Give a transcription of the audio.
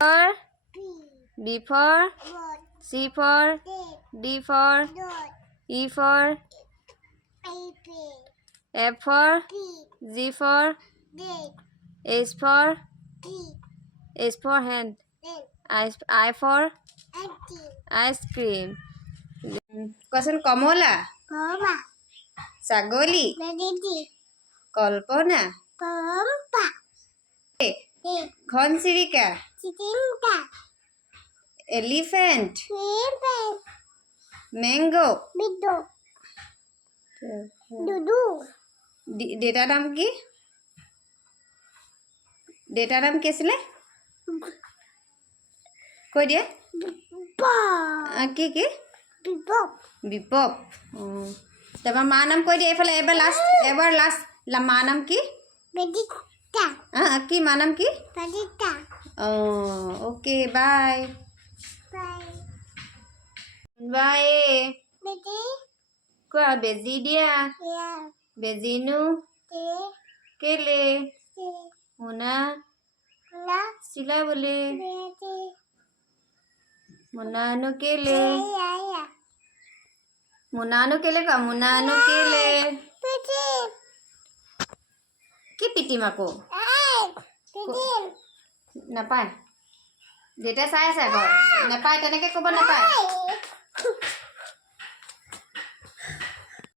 for B for C for D for E for F for G for H for hand. I for ice cream. Question কমলা ছাগলী কল্পনা ঘনচিৰিকা elephant mango দেউতাৰ নাম কি আছিলে কৈ দিয়ে কি বিপপ তাৰপৰা মাৰ নাম কৈ দিয়ে এইফালে এবাৰ লাষ্ট মাৰ নাম কি কি মাৰ নাম কি অ'কে বাই বাই কোৱা বেজি দিয়া বেজিনো কেলে মোনা চিলাবলে মোনানো কেলে কোৱা মোনানো কেলে কি পিটিম আকৌ নাপায় দেউতাই চাই আছে আকৌ নাপায় তেনেকৈ ক'ব নাপায়